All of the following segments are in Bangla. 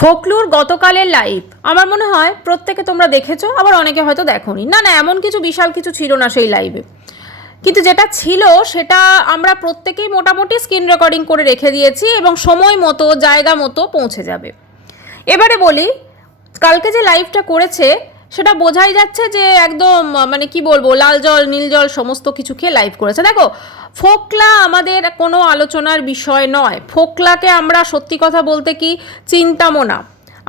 ফোকলুর গতকালের লাইভ আমার মনে হয় প্রত্যেকে তোমরা দেখেছো, আবার অনেকে হয়তো দেখোনি। না না, এমন কিছু বিশাল কিছু ছিল না সেই লাইভে, কিন্তু যেটা ছিল সেটা আমরা প্রত্যেকেই মোটামুটি স্ক্রিন রেকর্ডিং করে রেখে দিয়েছি এবং সময় মতো জায়গা মতো পৌঁছে যাবে। এবারে বলি, কালকে যে লাইভটা করেছে সেটা বোঝাই যাচ্ছে যে একদম মানে কি বলবো, লাল জল নীল জল সমস্ত কিছু খেয়ে লাইভ করেছে। দেখো, ফোকলা আমাদের কোনো আলোচনার বিষয় নয়। ফোকলাকে আমরা সত্যি কথা বলতে কি চিন্তামও না।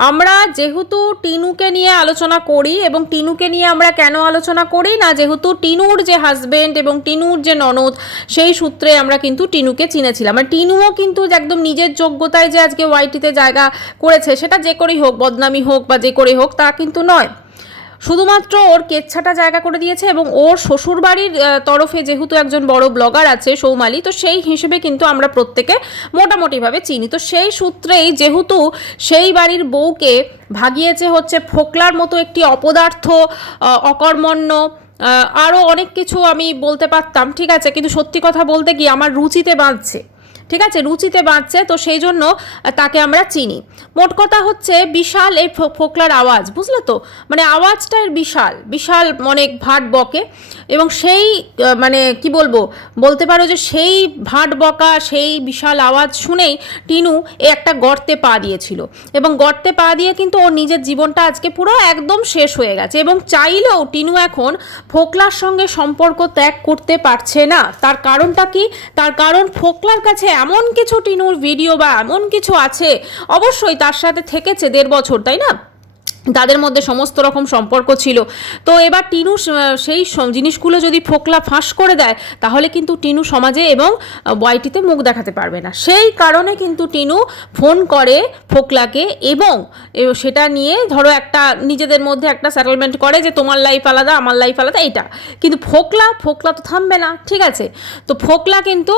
আমরা যেহেতু টিনুকে নিয়ে আলোচনা করি, এবং টিনুকে নিয়ে আমরা কেন আলোচনা করি না, যেহেতু টিনুর যে হাজবেন্ড এবং টিনুর যে ননদ, সেই সূত্রে আমরা কিন্তু টিনুকে চিনেছিলাম। আর টিনুও কিন্তু একদম নিজের যোগ্যতায় যে আজকে ওয়াইটিতে জায়গা করেছে, সেটা যে করেই হোক, বদনামি হোক বা যে করেই হোক, তা কিন্তু নয়। শুধুমাত্র ওর কেচ্ছাটা জায়গা করে দিয়েছে, এবং ওর শ্বশুরবাড়ির তরফে যেহেতু একজন বড় ব্লগার আছে সৌমালি, তো সেই হিসেবে কিন্তু আমরা প্রত্যেকে মোটামুটিভাবে চিনি। তো সেই সূত্রেই যেহেতু সেই বাড়ির বউকে ভাগিয়েছে হচ্ছে ফোকলার মতো একটি অপদার্থ, অকর্মণ্য, আরও অনেক কিছু আমি বলতে পারতাম, ঠিক আছে, কিন্তু সত্যি কথা বলতে কি আমার রুচিতে বাঁধছে, ঠিক আছে, রুচিতে বাঁচছে, তো সেই জন্য তাকে আমরা চিনি। মোট কথা হচ্ছে বিশাল এই ফোকলার আওয়াজ, বুঝলে তো, মানে আওয়াজটা এর বিশাল বিশাল অনেক ভাট বকে, এবং সেই মানে কি বলবো, বলতে পারো যে সেই ভাট বকা সেই বিশাল আওয়াজ শুনেই টিনু একটা গর্তে পা দিয়েছিল, এবং গর্তে পা দিয়ে কিন্তু ওর নিজের জীবনটা আজকে পুরো একদম শেষ হয়ে গেছে, এবং চাইলেও টিনু এখন ফোকলার সঙ্গে সম্পর্ক ত্যাগ করতে পারছে না। তার কারণটা কি? তার কারণ ফোকলার কাছে এমন কিছু টিনুর ভিডিও বা এমন কিছু আছে, অবশ্যই তার সাথে থেকেছে 1.5 বছর, তাই না, তাদের মধ্যে সমস্ত রকম সম্পর্ক ছিল। তো এবার টিনু সেই জিনিসগুলো যদি ফোকলা ফাঁস করে দেয়, তাহলে কিন্তু টিনু সমাজে এবং ওয়াইটিতে মুখ দেখাতে পারবে না। সেই কারণে কিন্তু টিনু ফোন করে ফোকলাকে, এবং সেটা নিয়ে ধরো একটা নিজেদের মধ্যে একটা সেটেলমেন্ট করে যে তোমার লাইফ আলাদা আমার লাইফ আলাদা, এইটা। কিন্তু ফোকলা তো থামবে না, ঠিক আছে। তো ফোকলা কিন্তু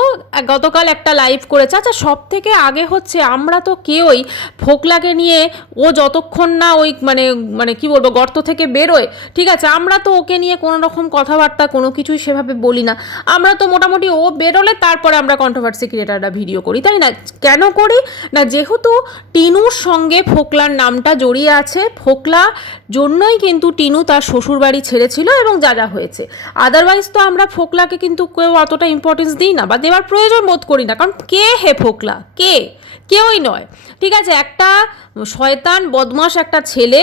গতকাল একটা লাইভ করেছে। আচ্ছা, সব থেকে আগে হচ্ছে আমরা তো কেউই ফোকলাকে নিয়ে, ও যতক্ষণ না ওই মানে মানে কি বলবো গর্ত থেকে বেরোয়, ঠিক আছে, আমরা তো ওকে নিয়ে কোনো রকম কথাবার্তা কোনো কিছুই সেভাবে বলি না। আমরা তো মোটামুটি ও বেরোলে তারপরে আমরা কন্ট্রোভার্সি ক্রিয়েটাররা ভিডিও করি, তাই না? কেন করি না, যেহেতু টিনুর সঙ্গে ফোকলার নামটা জড়িয়ে আছে, ফোকলা জন্যই কিন্তু টিনু তার শ্বশুরবাড়ি ছেড়েছিল এবং যা যা হয়েছে। আদারওয়াইজ তো আমরা ফোকলাকে কিন্তু কেউ অতটা ইম্পর্টেন্স দিই না বা দেওয়ার প্রয়োজন বোধ করি না, কারণ কে হে ফোকলা, কেউই নয়, ঠিক আছে। একটা শয়তান বদমাশ একটা ছেলে,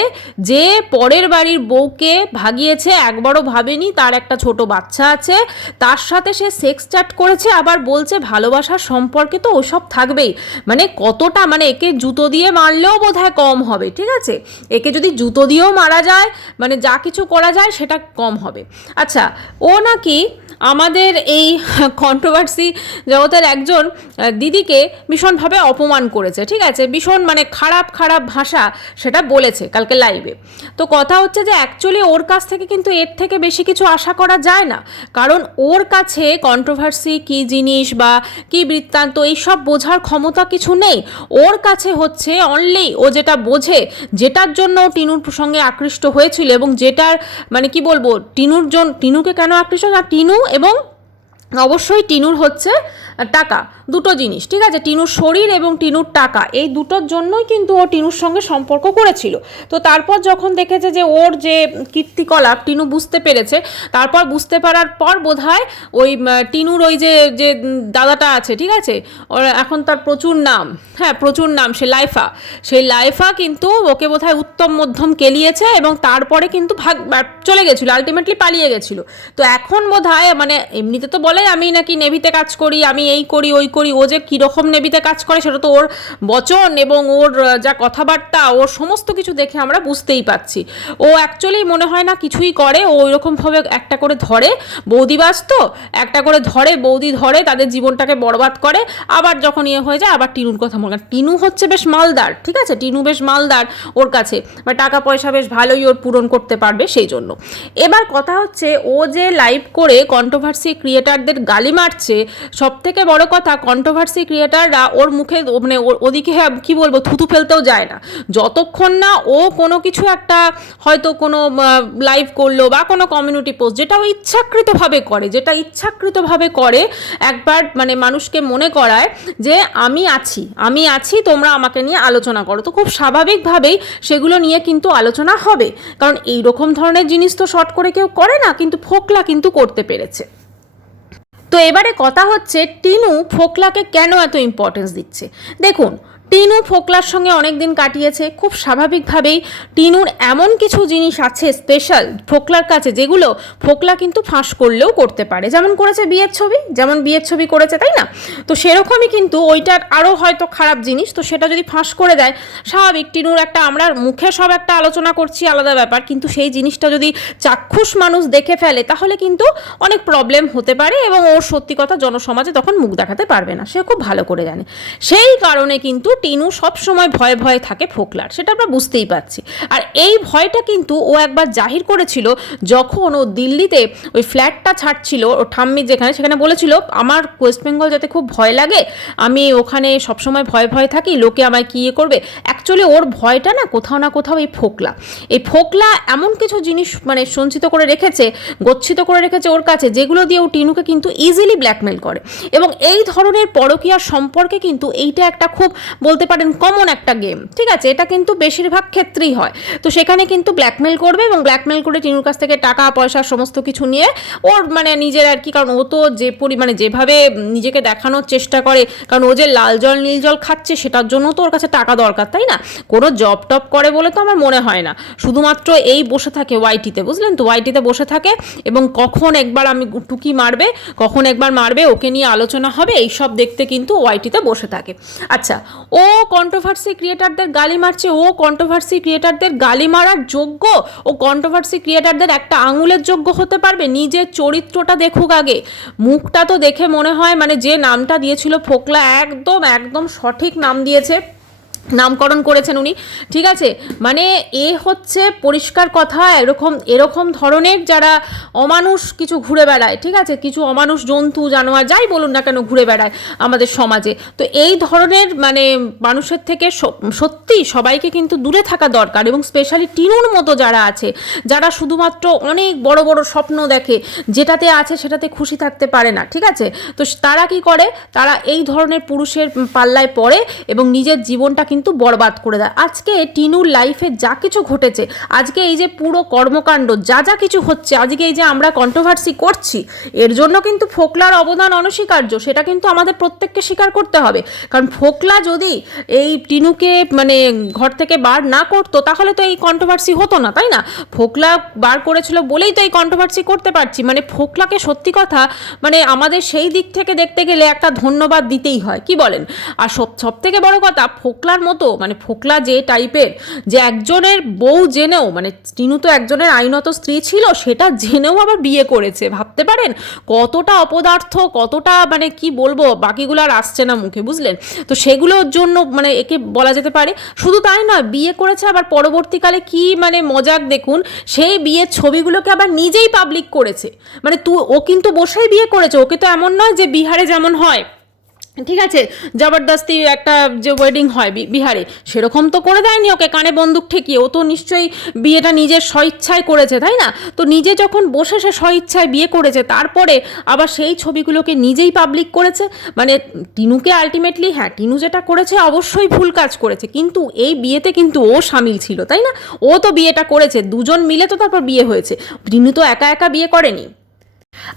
যে পরের বাড়ির বউকে ভাগিয়েছে, একবারও ভাবেনি তার একটা ছোট বাচ্চা আছে, তার সাথে সে সেক্স চ্যাট করেছে, আবার বলছে ভালোবাসার সম্পর্কে তো ওসব থাকবেই। মানে কতটা, মানে একে জুতো দিয়ে মারলেও বোধহয় কম হবে, ঠিক আছে, একে যদি জুতো দিয়েও মারা যায়, মানে যা কিছু করা যায় সেটা কম হবে। আচ্ছা, ও নাকি আমাদের এই কন্ট্রোভার্সি জগতের একজন দিদিকে ভীষণভাবে অপমান করেছে, ঠিক আছে, ভীষণ মানে খারাপ খারাপ ভাষা সেটা বলেছে কালকে লাইভে। তো কথা হচ্ছে যে অ্যাকচুয়ালি ওর কাছ থেকে কিন্তু এর থেকে বেশি কিছু আশা করা যায় না, কারণ ওর কাছে কন্ট্রোভার্সি কী জিনিস বা কী বৃত্তান্ত এইসব বোঝার ক্ষমতা কিছু নেই। ওর কাছে হচ্ছে অনলি ও যেটা বোঝে, যেটার জন্য টিনুর সঙ্গে আকৃষ্ট হয়েছিল, এবং যেটার মানে কি বলবো, টিনুকে কেন আকৃষ্ট, না টিনু এবং অবশ্যই টিনুর হচ্ছে টাকা, দুটো জিনিস, ঠিক আছে, টিনুর শরীর এবং টিনুর টাকা, এই দুটোর জন্যই কিন্তু ও টিনুর সঙ্গে সম্পর্ক করেছিল। তো তারপর যখন দেখেছে যে ওর যে কীর্তিকলাপ টিনু বুঝতে পেরেছে, তারপর বুঝতে পারার পর বোধহয় ওই টিনুর ওই যে যে দাদাটা আছে, ঠিক আছে, ওর এখন তার প্রচুর নাম, হ্যাঁ প্রচুর নাম, সেই লাইফা কিন্তু ওকে বোধহয় উত্তম মধ্যম কেলিয়েছে, এবং তারপরে কিন্তু চলে গেছিলো, আলটিমেটলি পালিয়ে গেছিলো। তো এখন বোধহয় মানে এমনিতে তো বলে আমি নাকি নেভিতে কাজ করি, আমি এই করি ওই করি, ও যে কীরকম নেভিতে কাজ করে সেটা তো ওর বচন এবং ওর যা কথাবার্তা, ওর সমস্ত কিছু দেখে আমরা বুঝতেই পারছি। ও অ্যাকচুয়ালি মনে হয় না কিছুই করে, ও ওইরকমভাবে একটা করে ধরে বৌদিবাজ, তো একটা করে ধরে বৌদি ধরে তাদের জীবনটাকে বরবাদ করে, আবার যখন ইয়ে হয়ে যায় আবার টিনুর কথা মনে হয়। টিনু হচ্ছে বেশ মালদার, ঠিক আছে, টিনু বেশ মালদার, ওর কাছে মানে টাকা পয়সা বেশ ভালোই ওর পূরণ করতে পারবে, সেই জন্য। এবার কথা হচ্ছে ও যে লাইভ করে কন্ট্রোভার্সি ক্রিয়েটারদের গালি মারছে, সব থেকে থেকে বড় কথা কন্ট্রোভার্সি ক্রিয়েটাররা ওর মুখে মানে ওদিকে কি বলবো থুতু ফেলতেও যায় না, যতক্ষণ না ও কোনো কিছু একটা হয়তো কোনো লাইভ করলো বা কোনো কমিউনিটি পোস্ট যেটা ও ইচ্ছাকৃতভাবে করে একবার মানে মানুষকে মনে করায় যে আমি আছি তোমরা আমাকে নিয়ে আলোচনা করো, তো খুব স্বাভাবিকভাবেই সেগুলো নিয়ে কিন্তু আলোচনা হবে, কারণ এই রকম ধরনের জিনিস তো শর্ট করে কেউ করে না, কিন্তু ফোকলা কিন্তু করতে পেরেছে। তো এবারে কথা হচ্ছে টিনু ফোকলাকে কেন এত ইম্পর্টেন্স দিচ্ছে। দেখুন, টিনু ফোকলার সঙ্গে অনেক দিন কাটিয়েছে, খুব স্বাভাবিকভাবেই টিনুর এমন কিছু জিনিস আছে স্পেশাল ফোকলার কাছে যেগুলো ফোকলা কিন্তু ফাঁস করলেও করতে পারে, যেমন করেছে বিয়ের ছবি করেছে, তাই না? তো সেরকমই কিন্তু ওইটার আরও হয়তো খারাপ জিনিস, তো সেটা যদি ফাঁস করে দেয় স্বাভাবিক, টিনুর একটা আমরা মুখে সব একটা আলোচনা করছি আলাদা ব্যাপার, কিন্তু সেই জিনিসটা যদি চাক্ষুষ মানুষ দেখে ফেলে তাহলে কিন্তু অনেক প্রবলেম হতে পারে এবং ওর সত্যি কথা জনসমাজে তখন মুখ দেখাতে পারবে না, সে খুব ভালো করে জানে। সেই কারণে কিন্তু টিনু সবসময় ভয়ে থাকে ফোকলার, সেটা আমরা বুঝতেই পারছি। আর এই ভয়টা কিন্তু ও একবার জাহির করেছিল যখন ও দিল্লিতে ওই ফ্ল্যাটটা ছাড়ছিল, ও ঠাম্মি সেখানে বলেছিল আমার ওয়েস্ট বেঙ্গল যেতে খুব ভয় লাগে, আমি ওখানে সবসময় ভয়ে থাকি, লোকে আমায় কি করবে। অ্যাকচুয়ালি ওর ভয়টা না কোথাও এই ফোকলা এমন কিছু জিনিস মানে সঞ্চিত করে রেখেছে, গচ্ছিত করে রেখেছে ওর কাছে, যেগুলো দিয়ে ও টিনুকে কিন্তু ইজিলি ব্ল্যাকমেল করে। এবং এই ধরনের পরকীয়ার সম্পর্কে কিন্তু এইটা একটা খুব বলতে পারেন কমন একটা গেম, ঠিক আছে? এটা কিন্তু বেশিরভাগ ক্ষেত্রেই হয়। তো সেখানে কিন্তু ব্ল্যাকমেল করবে এবং ব্ল্যাকমেল করে টিনুর কাছ থেকে টাকা পয়সা সমস্ত কিছু নিয়ে ওর মানে নিজের আর কি, কারণ ও তো যে পরিমাণে যেভাবে নিজেকে দেখানোর চেষ্টা করে, কারণ ও যে লাল জল নীল জল খাচ্ছে সেটার জন্য তো ওর কাছে টাকা দরকার, তাই না? কোনো জব টপ করে বলে তো আমার মনে হয় না, শুধুমাত্র এই বসে থাকে ওয়াইটিতে, বুঝলেন তো, ওয়াইটিতে বসে থাকে এবং কখন একবার আমি টুকি মারবে, কখন একবার মারবে, ওকে নিয়ে আলোচনা হবে, এইসব দেখতে কিন্তু ওয়াইটিতে বসে থাকে। আচ্ছা, ও কন্ট্রোভার্সি ক্রিয়েটারদের গালি মারছে, ও কন্ট্রোভার্সি ক্রিয়েটারদের গালি মারার যোগ্য, ও কন্ট্রোভার্সি ক্রিয়েটারদের একটা আঙুলের যোগ্য হতে পারবে? নিজের চরিত্রটা দেখুক আগে, মুখটা তো দেখে মনে হয় মানে যে নামটা দিয়েছিল ফোকলা একদম সঠিক নাম দিয়েছে, নামকরণ করেছেন উনি, ঠিক আছে? মানে এ হচ্ছে পরিষ্কার কথা, এরকম ধরনের যারা অমানুষ কিছু ঘুরে বেড়ায়, ঠিক আছে, কিছু অমানুষ জন্তু জানোয়ার যাই বলুন না কেন ঘুরে বেড়ায় আমাদের সমাজে, তো এই ধরনের মানে মানুষের থেকে সত্যি সবাইকে কিন্তু দূরে থাকা দরকার। এবং স্পেশালি টিনুর মতো যারা আছে, যারা শুধুমাত্র অনেক বড় স্বপ্ন দেখে, যেটাতে আছে সেটাতে খুশি থাকতে পারে না, ঠিক আছে? তো তারা কি করে, তারা এই ধরনের পুরুষের পাল্লায় পড়ে এবং নিজের জীবনটা কিন্তু বরবাদ করে দেয়। আজকে টিনুর লাইফে যা কিছু ঘটেছে, আজকে এই যে পুরো কর্মকাণ্ড যা কিছু হচ্ছে, আজকে এই যে আমরা কন্ট্রোভার্সি করছি, এর জন্য কিন্তু ফোকলার অবদান অনস্বীকার্য, সেটা কিন্তু আমাদের প্রত্যেককে স্বীকার করতে হবে। কারণ ফোকলা যদি এই টিনুকে মানে ঘর থেকে বার না করতো তাহলে তো এই কন্ট্রোভার্সি হতো না, তাই না? ফোকলা বার করেছিল বলেই তো এই কন্ট্রোভার্সি করতে পারছি। মানে ফোকলাকে সত্যি কথা মানে আমাদের সেই দিক থেকে দেখতে গেলে একটা ধন্যবাদ দিতেই হয়, কি বলেন? আর সব থেকে বড় কথা, ফোকলার মতো মানে ফোকলা যে টাইপের, যে একজনের বউ জেনেও, মানে টিনু তো একজনের আইনত স্ত্রী ছিল, সেটা জেনেও আবার বিয়ে করেছে, ভাবতে পারেন কতটা অপদার্থ, কতটা মানে কি বলবো, বাকিগুলো আর আসছে না মুখে, বুঝলেন তো? সেগুলোর জন্য মানে একে বলা যেতে পারে। শুধু তাই নয়, বিয়ে করেছে আবার পরবর্তীকালে কি মানে মজাক দেখুন, সেই বিয়ের ছবিগুলোকে আবার নিজেই পাবলিক করেছে। মানে ও কিন্তু বসেই বিয়ে করেছে, ওকে তো এমন নয় যে বিহারে যেমন হয়, ঠিক আছে, জবরদস্তি একটা যে ওয়েডিং হয় বিহারে, সেরকম তো করে দেয়নি ওকে কানে বন্দুক ঠেকিয়ে, ও তো নিশ্চয়ই বিয়েটা নিজের স্বইচ্ছায় করেছে, তাই না? তো নিজে যখন বসে সে স্বইচ্ছায় বিয়ে করেছে, তারপরে আবার সেই ছবিগুলোকে নিজেই পাবলিক করেছে। মানে টিনুকে আলটিমেটলি, হ্যাঁ টিনু যেটা করেছে অবশ্যই ভুল কাজ করেছে, কিন্তু এই বিয়েতে কিন্তু ও সামিল ছিল, তাই না? ও তো বিয়েটা করেছে, দুজন মিলে তো তারপর বিয়ে হয়েছে, টিনু তো একা বিয়ে করেনি।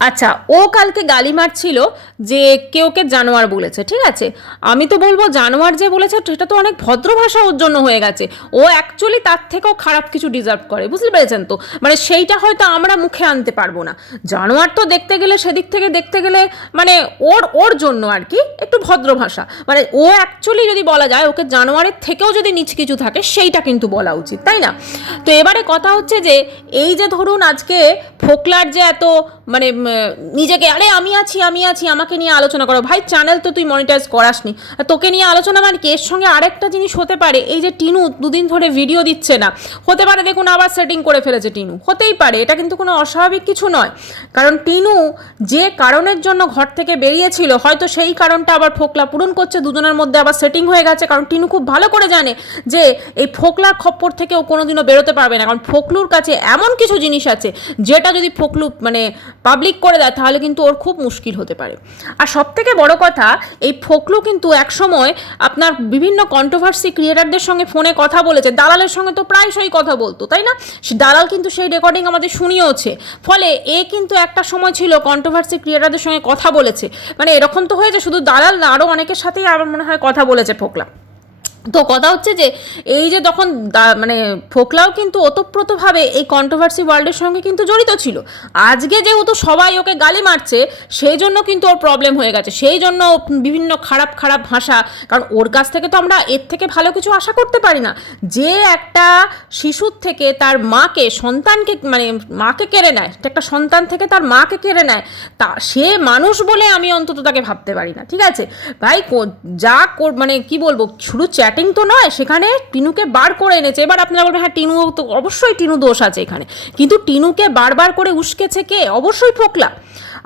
আচ্ছা, ও কালকে গালি মারছিল যে ওকে জানোয়ার বলেছে, ঠিক আছে? আমি তো বলবো জানোয়ার যে বলেছে সেটা তো অনেক ভদ্র ভাষা ওর জন্য হয়ে গেছে, ও অ্যাকচুয়ালি তার থেকেও খারাপ কিছু ডিজার্ভ করে, বুঝতে পেরেছেন তো? মানে সেইটা হয়তো আমরা মুখে আনতে পারবো না, জানোয়ার তো দেখতে গেলে সেদিক থেকে দেখতে গেলে মানে ওর জন্য আর কি একটু ভদ্র ভাষা, মানে ও অ্যাকচুয়ালি যদি বলা যায় ওকে জানোয়ারের থেকেও যদি নিচ কিছু থাকে সেইটা কিন্তু বলা উচিত, তাই না? তো এবারে কথা হচ্ছে যে এই যে ধরুন আজকে ফোকলার যে এত মানে নিজেকে আরে আমি আছি আমাকে নিয়ে আলোচনা করো। ভাই চ্যানেল তো তুই মনিটাইজ করাসনি, তোকে নিয়ে আলোচনা মানে কি? এর সঙ্গে আরেকটা জিনিস হতে পারে, এই যে টিনু দুদিন ধরে ভিডিও দিচ্ছে না, হতে পারে দেখুন আবার সেটিং করে ফেলেছে টিনু, হতেই পারে, এটা কিন্তু কোনো অস্বাভাবিক কিছু নয়। কারণ টিনু যে কারণের জন্য ঘর থেকে বেরিয়েছিল হয়তো সেই কারণটা আবার ফোকলা পূরণ করছে, দুজনের মধ্যে আবার সেটিং হয়ে গেছে। কারণ টিনু খুব ভালো করে জানে যে এই ফোকলার খপ্পর থেকে ও কোনোদিনও বেরোতে পারবে না, কারণ ফোকলুর কাছে এমন কিছু জিনিস আছে যেটা যদি ফোকলু মানে পাবলিক করে দেয় তাহলে কিন্তু ওর খুব মুশকিল হতে পারে। আর সব থেকে বড় কথা, এই ফোকলু কিন্তু একসময় আপনার বিভিন্ন কন্ট্রোভার্সি ক্রিয়েটারদের সঙ্গে ফোনে কথা বলেছে, দালালের সঙ্গে তো প্রায়শই কথা বলতো, তাই না? দালাল কিন্তু সেই রেকর্ডিং আমাদের শুনিয়েওছে। ফলে এ কিন্তু একটা সময় ছিল কন্ট্রোভার্সি ক্রিয়েটারদের সঙ্গে কথা বলেছে, মানে এরকম তো হয়েছে শুধু দালাল না, আরও অনেকের সাথেই আমার মনে হয় কথা বলেছে ফোকলা। তো কথা হচ্ছে যে এই যে তখন মানে ফোকলাও কিন্তু ওতপ্রোতভাবে এই কন্ট্রোভার্সি ওয়ার্ল্ডের সঙ্গে কিন্তু জড়িত ছিল। আজকে যেহেতু সবাই ওকে গালি মারছে সেই জন্য কিন্তু ওর প্রবলেম হয়ে গেছে, সেই জন্য বিভিন্ন খারাপ খারাপ ভাষা, কারণ ওর কাছ থেকে তো আমরা এর থেকে ভালো কিছু আশা করতে পারি না। যে একটা শিশুর থেকে তার মাকে সন্তানকে মানে মাকে কেড়ে নেয়, একটা সন্তান থেকে তার মাকে কেড়ে নেয়, তা সে মানুষ বলে আমি অন্তত তাকে ভাবতে পারি না। ঠিক আছে ভাই, যা মানে কি বলবো, শুধু চ্যাটিং তো নয়, সেখানে টিনুকে বার করে এনেছে। এবার আপনারা বলবেন হ্যাঁ টিনু তো অবশ্যই টিনু দোষ আছে এখানে, কিন্তু টিনুকে বারবার করে উস্কেছে কে? অবশ্যই ফোকলা।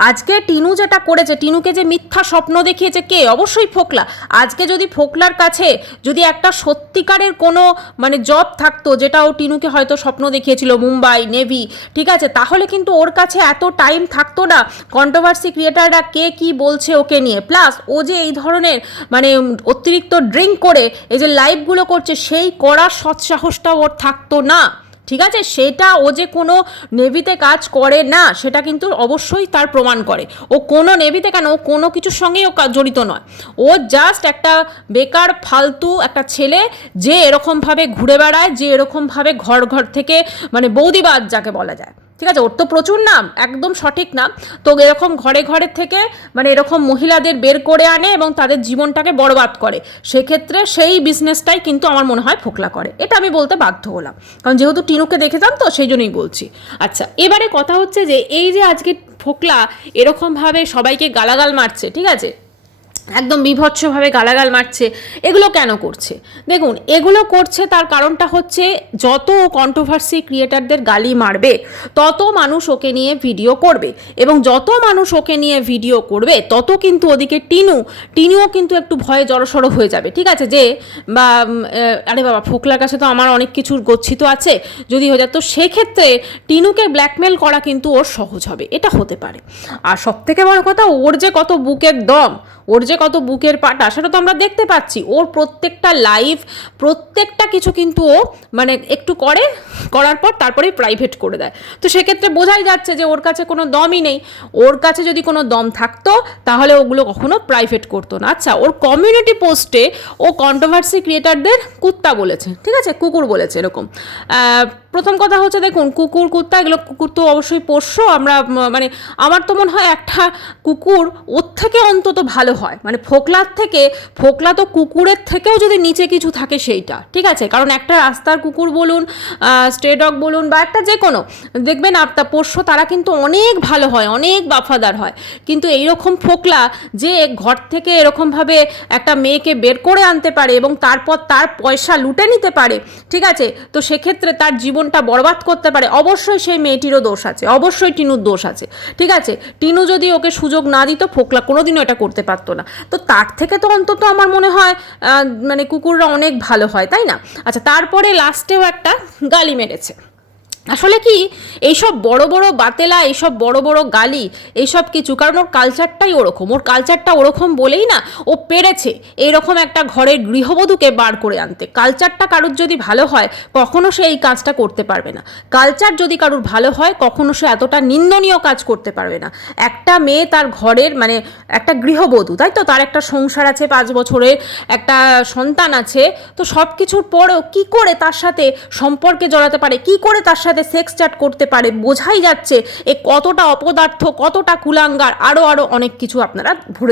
আজকে টিনু যেটা করেছে, টিনুকে যে মিথ্যা স্বপ্ন দেখিয়েছে কে? অবশ্যই ফোকলা। আজকে যদি ফোকলার কাছে যদি একটা সত্যিকারের কোনো মানে জব থাকতো, যেটা ও টিনুকে হয়তো স্বপ্ন দেখিয়েছিল মুম্বাই নেভি, ঠিক আছে, তাহলে কিন্তু ওর কাছে এত টাইম থাকতো না কন্ট্রোভার্সি ক্রিয়েটাররা কে কি বলছে ওকে নিয়ে। প্লাস ও যে এই ধরনের মানে অতিরিক্ত ড্রিঙ্ক করে এই যে লাইভগুলো করছে, সেই করার সৎসাহসটা ওর থাকতো না। ঠিক আছে, সেটা ও যে কোনো নেভিতে কাজ করে না সেটা কিন্তু অবশ্যই তার প্রমাণ করে। ও কোনো নেভিতে কেন, ও কোনো কিছুর সঙ্গেই ও জড়িত নয়। ও জাস্ট একটা বেকার ফালতু একটা ছেলে যে এরকমভাবে ঘুরে বেড়ায়, যে এরকমভাবে ঘর ঘর থেকে মানে বৌদিবাজ যাকে বলা যায়। ঠিক আছে, ওর তো প্রচুর নাম, একদম সঠিক নাম। তো এরকম ঘরে ঘরে থেকে মানে এরকম মহিলাদের বের করে আনে এবং তাদের জীবনটাকে বরবাদ করে, সেক্ষেত্রে সেই বিজনেসটাই কিন্তু আমার মনে হয় ফোকলা করে। এটা আমি বলতে বাধ্য হলাম, কারণ যেহেতু টিনুকে দেখেতাম তো সেই জন্যই বলছি। আচ্ছা, এবারে কথা হচ্ছে যে এই যে আজকে ফোকলা এরকমভাবে সবাইকে গালাগাল মারছে, ঠিক আছে, একদম বিভৎসভাবে গালাগাল মারছে, এগুলো কেন করছে? দেখুন, এগুলো করছে তার কারণটা হচ্ছে যত কন্ট্রোভার্সি ক্রিয়েটারদের গালি মারবে তত মানুষ ওকে নিয়ে ভিডিও করবে, এবং যত মানুষ ওকে নিয়ে ভিডিও করবে তত কিন্তু ওদিকে টিনুও কিন্তু একটু ভয়ে জড়সড় হয়ে যাবে। ঠিক আছে, যে বা আরে বাবা ফোকলার কাছে তো আমার অনেক কিছুর গচ্ছিত আছে, যদি হয়ে যায় তো সেক্ষেত্রে টিনুকে ব্ল্যাকমেল করা কিন্তু ওর সহজ হবে, এটা হতে পারে। আর সবথেকে বড় কথা, ওর যে কত বুকের দম, ওর যে কত বুকের পাটা, সেটা তো আমরা দেখতে পাচ্ছি। ওর প্রত্যেকটা লাইভ, প্রত্যেকটা কিছু কিন্তু ও মানে একটু করার পর তারপরেই প্রাইভেট করে দেয়। তো সেক্ষেত্রে বোঝাই যাচ্ছে যে ওর কাছে কোনো দমই নেই। ওর কাছে যদি কোনো দম থাকতো তাহলে ওগুলো কখনো প্রাইভেট করতো না। আচ্ছা, ওর কমিউনিটি পোস্টে ও কন্ট্রোভার্সি ক্রিয়েটারদের কুত্তা বলেছে, ঠিক আছে, কুকুর বলেছে, এরকম। প্রথম কথা হচ্ছে দেখুন, কুকুর কুত্তা এগুলো, কুকুর তো অবশ্যই পোষ্য। আমরা মানে আমার তো মনে হয় একটা কুকুর ওর থেকে অন্তত ভালো হয়, মানে ফোকলার থেকে। ফোকলা তো কুকুরের থেকেও যদি নিচে কিছু থাকে সেইটা, ঠিক আছে, কারণ একটা রাস্তার কুকুর বলুন, স্ট্রে ডগ বলুন, বা একটা যে কোনো দেখবেন আপনার পোষ্য, তারা কিন্তু অনেক ভালো হয়, অনেক বাফাদার হয়। কিন্তু এইরকম ফোকলা যে ঘর থেকে এরকমভাবে একটা মেয়েকে বের করে আনতে পারে এবং তারপর তার পয়সা লুটে নিতে পারে, ঠিক আছে, তো সেক্ষেত্রে তার জীবনটা বরবাদ করতে পারে, অবশ্যই সেই মেয়েটিরও দোষ আছে, অবশ্যই টিনুর দোষ আছে। ঠিক আছে, টিনু যদি ওকে সুযোগ না দিত ফোকলা কোনোদিনও এটা করতে পারতো না। তো তার থেকে তো অন্তত আমার মনে হয় মানে কুকুররা অনেক ভালো হয়, তাই না? আচ্ছা, তারপরে লাস্টেও একটা গালি মেরেছে। আসলে কি এইসব বড় বড় বাতেলা, এইসব বড় বড় গালি, এইসব কিছু, কারণ ওর কালচারটাই ওরকম, ওর কালচারটা ওরকম বলেই না ও পেরেছে এইরকম একটা ঘরের গৃহবধূকে বার করে আনতে। কালচারটা কারোর যদি ভালো হয় কখনো সে এই কাজটা করতে পারবে না। কালচার যদি কারোর ভালো হয় কখনো সে এতটা নিন্দনীয় কাজ করতে পারবে না। একটা মেয়ে তার ঘরের মানে একটা গৃহবধূ, তাই তো, তার একটা সংসার আছে, 5 বছরের একটা সন্তান আছে, তো সব কিছুর পরেও কী করে তার সাথে সম্পর্কে জড়াতে পারে, কী করে তার সাথে সেক্স চ্যাট করতে পারে, বোঝাই যাচ্ছে এ কতটা অপদার্থ, কতটা কুলাঙ্গার, আরও অনেক কিছু আপনারা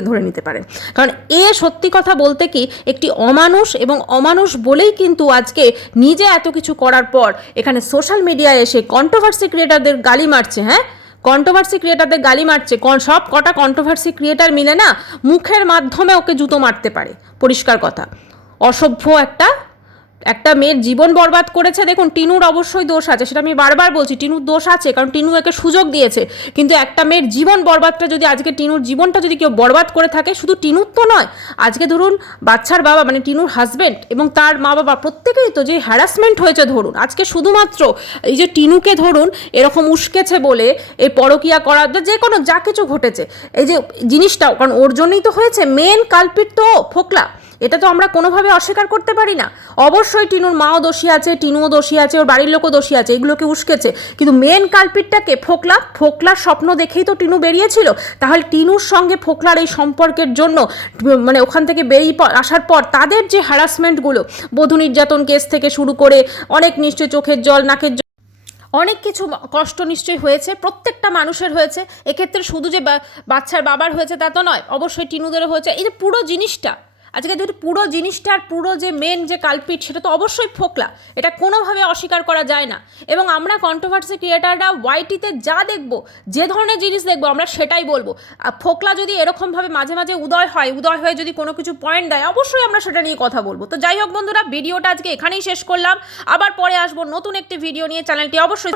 ধরে নিতে পারেন। কারণ এ সত্যি কথা বলতে কি একটি অমানুষ, এবং অমানুষ বলেই কিন্তু আজকে নিজে এত কিছু করার পর এখানে সোশ্যাল মিডিয়ায় এসে কন্ট্রোভার্সি ক্রিয়েটারদের গালি মারছে। হ্যাঁ, কন্ট্রোভার্সি ক্রিয়েটারদের গালি মারছে, সব কটা কন্ট্রোভার্সি ক্রিয়েটার মিলে না মুখের মাধ্যমে ওকে জুতো মারতে পারে, পরিষ্কার কথা। অসভ্য একটা মেয়ের জীবন বরবাদ করেছে। দেখুন, টিনুর অবশ্যই দোষ আছে, সেটা আমি বারবার বলছি, টিনুর দোষ আছে, কারণ টিনু একে সুযোগ দিয়েছে। কিন্তু একটা মেয়ের জীবন বরবাদটা যদি আজকে টিনুর জীবনটা যদি কেউ বরবাদ করে থাকে, শুধু টিনুর তো নয়, আজকে ধরুন বাচ্চার বাবা মানে টিনুর হাজব্যান্ড এবং তার মা বাবা প্রত্যেকেই তো যে হ্যারাসমেন্ট হয়েছে, ধরুন আজকে শুধুমাত্র এই যে টিনুকে ধরুন এরকম উস্কেছে বলে এই পরকিয়া করা, যে কোনো যা কিছু ঘটেছে, এই যে জিনিসটাও, কারণ ওর জন্যই তো হয়েছে, মেন কালপিট তো ফোকলা, এটা তো আমরা কোনোভাবে অস্বীকার করতে পারি না। অবশ্যই টিনুর মাও দোষী আছে, টিনুও দোষী আছে, ওর বাড়ির লোকও দোষী আছে, এগুলোকে উস্কেছে, কিন্তু মেন কালপিটটাকে ফোকলার স্বপ্ন দেখেই তো টিনু বেরিয়েছিল। তাহলে টিনুর সঙ্গে ফোকলার এই সম্পর্কের জন্য মানে ওখান থেকে বেরিয়ে আসার পর তাদের যে হ্যারাসমেন্টগুলো, বধূ নির্যাতন কেস থেকে শুরু করে অনেক নিশ্চয়ই চোখের জল, নাকের জল, অনেক কিছু কষ্ট নিশ্চয়ই হয়েছে, প্রত্যেকটা মানুষের হয়েছে। এক্ষেত্রে শুধু যে বাচ্চার বাবার হয়েছে তা তো নয়, অবশ্যই টিনুদেরও হয়েছে। এই যে পুরো জিনিসটা, আজকে যদি পুরো জিনিসটার পুরো যে মেন যে কালপিট সেটা তো অবশ্যই ফোকলা, এটা কোনোভাবে অস্বীকার করা যায় না। এবং আমরা কন্ট্রোভার্সি ক্রিয়েটাররা ওয়াইটিতে যা দেখবো, যে ধরনের জিনিস দেখবো, আমরা সেটাই বলবো। আর ফোকলা যদি এরকমভাবে মাঝে মাঝে উদয় হয়ে যদি কোনো কিছু পয়েন্ট দেয়, অবশ্যই আমরা সেটা নিয়ে কথা বলবো। তো যাই হোক বন্ধুরা, ভিডিওটা আজকে এখানেই শেষ করলাম, আবার পরে আসবো নতুন একটি ভিডিও নিয়ে। চ্যানেলটি অবশ্যই